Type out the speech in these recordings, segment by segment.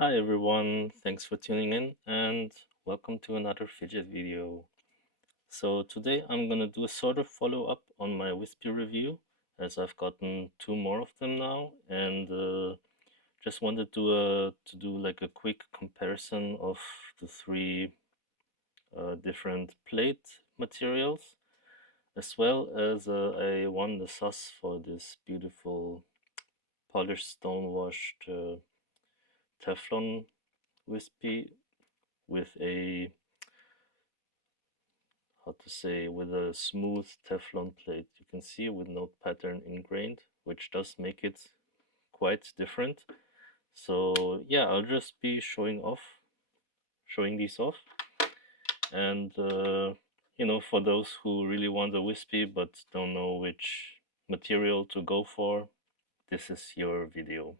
Hi everyone, thanks for tuning in and welcome to another Fidget video. So today I'm gonna do a sort of follow-up on my Wispy review as I've gotten two more of them now and just wanted to do like a quick comparison of the three different plate materials as well as I won the sauce for this beautiful polished stone washed Teflon Wispy with a how to say, with a smooth Teflon plate. You can see with no pattern ingrained, which does make it quite different. So yeah, I'll just be showing these off. And for those who really want a Wispy but don't know which material to go for, this is your video.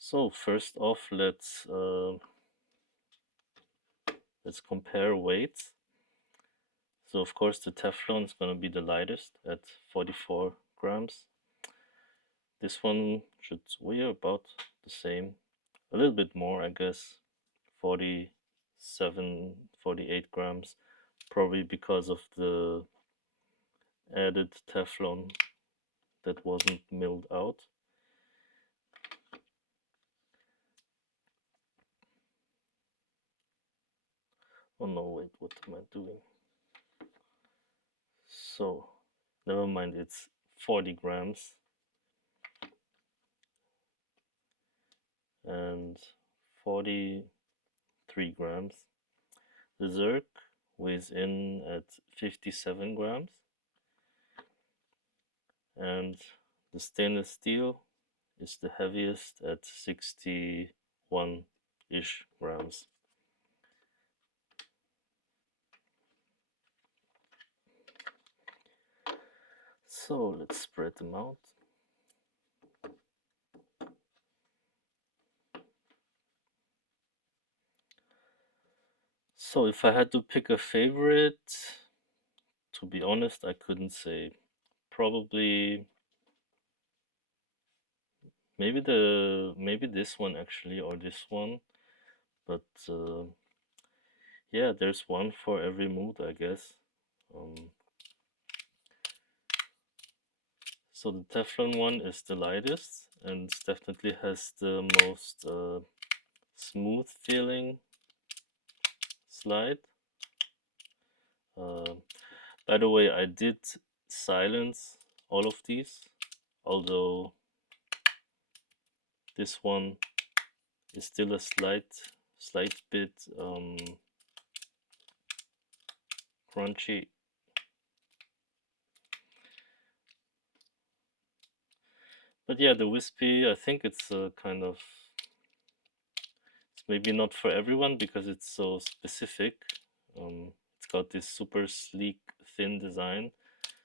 So first off, let's compare weights. So of course the Teflon is going to be the lightest at 44 grams. This one should weigh about the same, a little bit more, I guess, 47, 48 grams, probably because of the added Teflon that wasn't milled out. Oh no, wait, what am I doing? So, never mind, it's 40 grams and 43 grams. The Zirc weighs in at 57 grams and the stainless steel is the heaviest at 61-ish grams. So let's spread them out. So if I had to pick a favorite, to be honest, I couldn't say. Probably maybe this one actually or this one, but yeah, there's one for every mood, I guess. Um, so the Teflon one is the lightest and definitely has the most smooth feeling slide. Uh, by the way, I did silence all of these, although this one is still a slight bit crunchy. But yeah, the Wispy, I think it's it's maybe not for everyone because it's so specific. It's got this super sleek, thin design.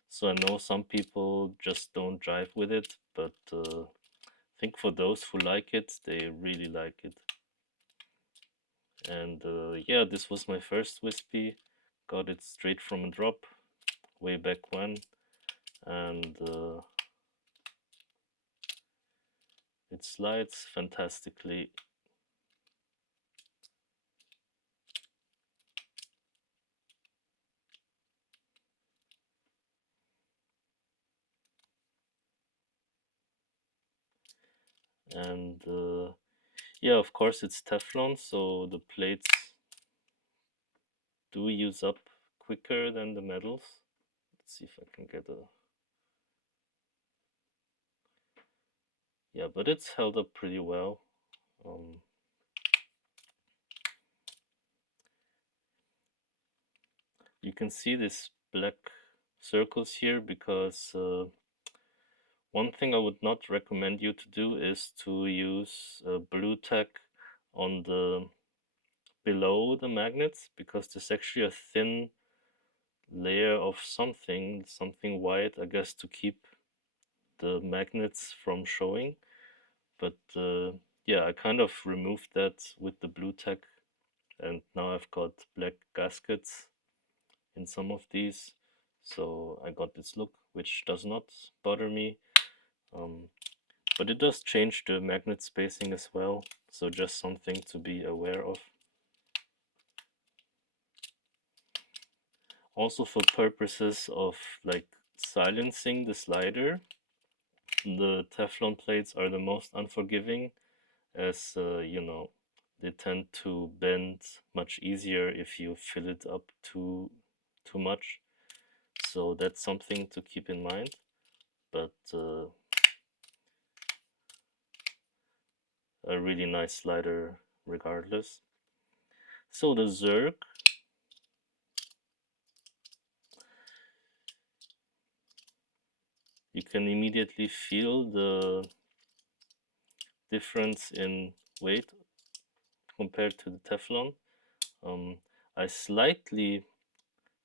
So I know some people just don't drive with it, but I think for those who like it, they really like it. And yeah, this was my first Wispy. Got it straight from a drop way back when. And it slides fantastically. And yeah, of course it's Teflon, so the plates do use up quicker than the metals. Let's see if I can get a... Yeah, but it's held up pretty well. You can see these black circles here because one thing I would not recommend you to do is to use blue tack on the below the magnets because there's actually a thin layer of something white, I guess, to keep the magnets from showing. But yeah, I kind of removed that with the blue tack, and now I've got black gaskets in some of these, so I got this look, which does not bother me. But it does change the magnet spacing as well, so just something to be aware of. Also for purposes of like silencing the slider, the Teflon plates are the most unforgiving, as you know, they tend to bend much easier if you fill it up too much. So that's something to keep in mind. But a really nice slider regardless. So the Zirc, you can immediately feel the difference in weight compared to the Teflon. I slightly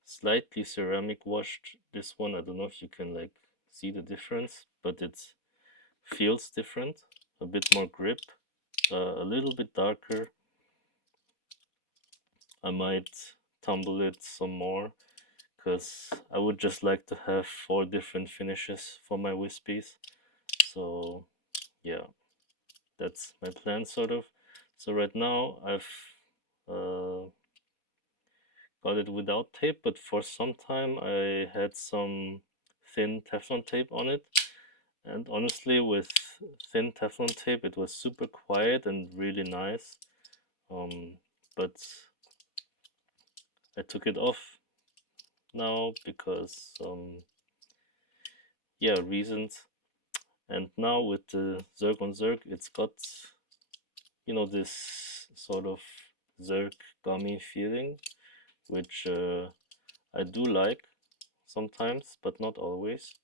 ceramic washed this one. I don't know if you can like see the difference, but it feels different. A bit more grip, a little bit darker. I might tumble it some more because I would just like to have 4 different finishes for my Wispies. So yeah, that's my plan sort of. So right now I've uh, got it without tape, but for some time I had some thin Teflon tape on it. And honestly, with thin Teflon tape, it was super quiet and really nice. But I took it off now because, yeah, reasons. And now with the Zirc on Zirc, it's got, you know, this sort of Zirc gummy feeling, which I do like sometimes, but not always.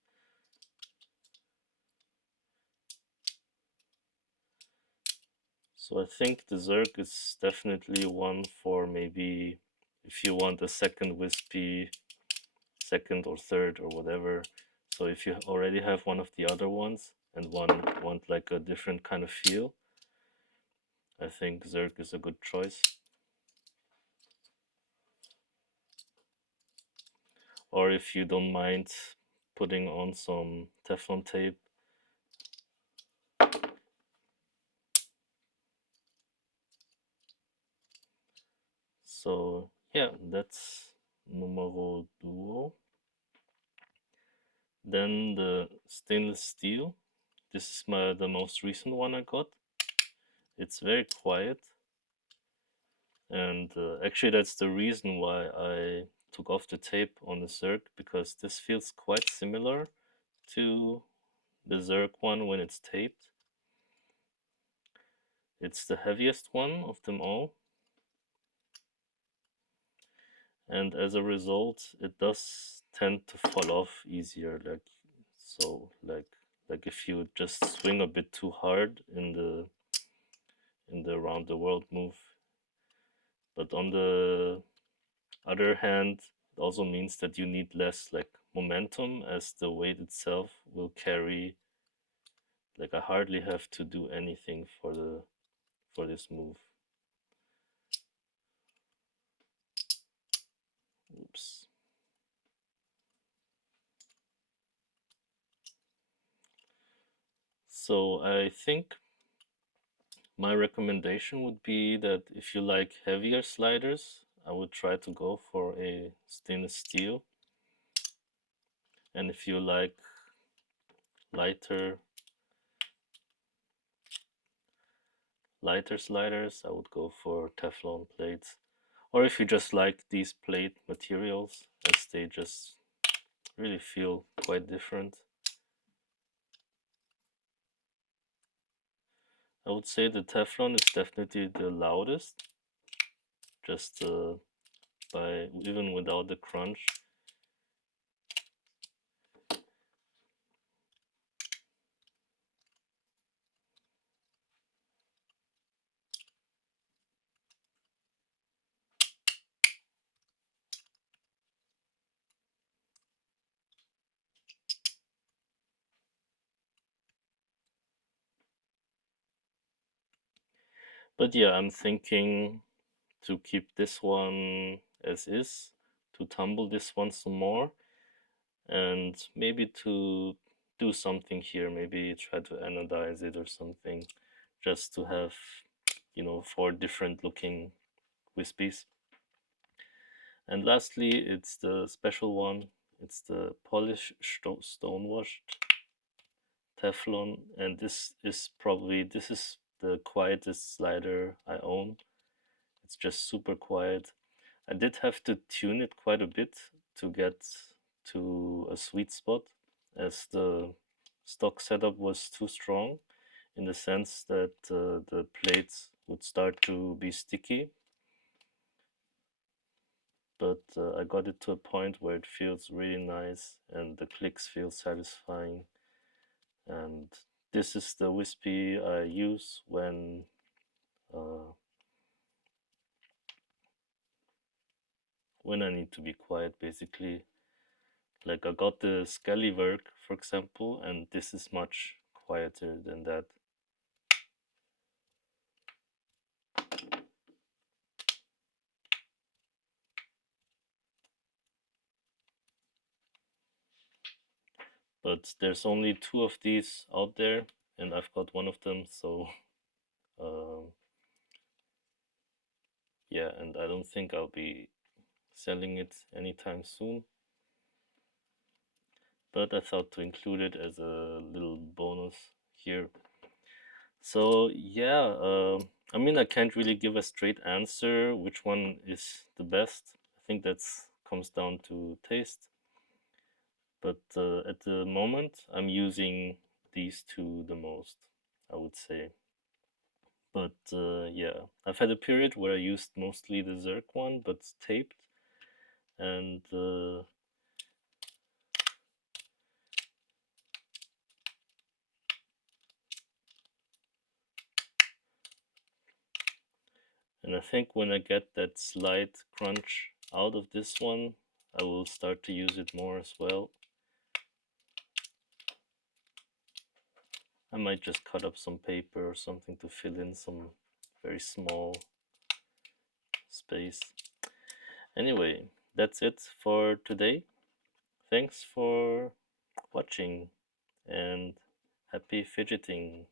So I think the Zirc is definitely one for maybe if you want a second wispy, second or third or whatever. So if you already have one of the other ones and want like a different kind of feel, I think Zirc is a good choice. Or if you don't mind putting on some Teflon tape. So yeah, that's numero duo. Then the stainless steel. This is the most recent one I got. It's very quiet, and actually that's the reason why I took off the tape on the Zirc, because this feels quite similar to the Zirc one when it's taped. It's the heaviest one of them all, and as a result it does tend to fall off easier, like if you just swing a bit too hard in the around the world move. But on the other hand, it also means that you need less like momentum, as the weight itself will carry. Like I hardly have to do anything for this move. Oops. So I think my recommendation would be that if you like heavier sliders, I would try to go for a stainless steel. And if you like lighter sliders, I would go for Teflon plates. Or if you just like these plate materials, as they just really feel quite different. I would say the Teflon is definitely the loudest, just by even without the crunch. But yeah, I'm thinking to keep this one as is, to tumble this one some more, and maybe to do something here, maybe try to anodize it or something, just to have, you know, 4 different looking wispies. And lastly, it's the special one. It's the polished stone washed Teflon, and this is the quietest slider I own. It's just super quiet. I did have to tune it quite a bit to get to a sweet spot, as the stock setup was too strong, in the sense that the plates would start to be sticky. But I got it to a point where it feels really nice and the clicks feel satisfying. And this is the wispy I use uh, when I need to be quiet, basically. Like I got the Skelly work, for example, and this is much quieter than that. But there's only 2 of these out there, and I've got one of them, so um, yeah, and I don't think I'll be selling it anytime soon. But I thought to include it as a little bonus here. So yeah, I mean, I can't really give a straight answer which one is the best. I think that's comes down to taste. But at the moment, I'm using these two the most, I would say. But yeah, I've had a period where I used mostly the Zirc one, but taped, and I think when I get that slight crunch out of this one, I will start to use it more as well. I might just cut up some paper or something to fill in some very small space. Anyway, that's it for today. Thanks for watching and happy fidgeting.